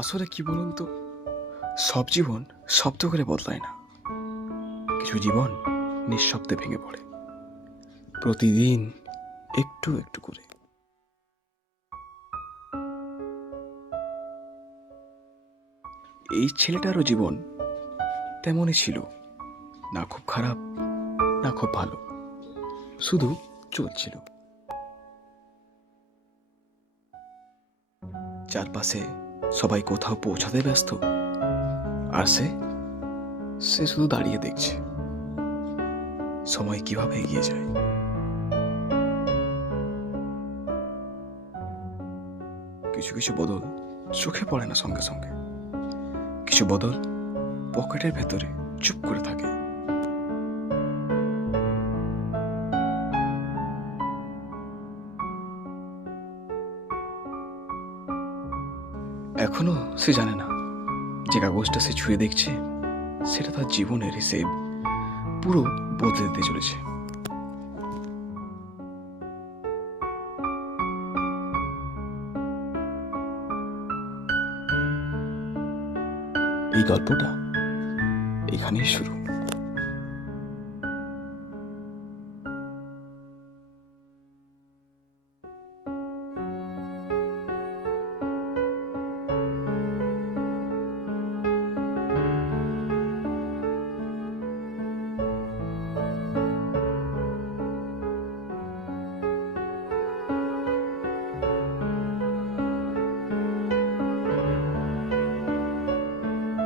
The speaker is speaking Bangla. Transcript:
আসলে কি বলুন তো, সব জীবন শব্দ করে বদলায় না। কিছু জীবন নিঃশব্দে ভেঙে পড়ে, প্রতিদিন একটু একটু করে। এই ছেলেটারও জীবন তেমনই ছিল, না খুব খারাপ না খুব ভালো, শুধু চলছিল। চারপাশে সবাই কোথাও পৌঁছাতে ব্যস্ত, আর সে সে শুধু দাঁড়িয়ে দেখছে সময় কিভাবে এগিয়ে যায়। কিছু কিছু বদল চোখে পড়ে না সঙ্গে সঙ্গে, কিছু বদল পকেটের ভেতরে চুপ করে থাকে। এখনো সে জানে না যে কাগজটা সে ছুঁয়ে দেখছে সেটা তার জীবনের হিসেব পুরো বদলে দিতে চলেছে। এই গল্পটা এখানেই শুরু।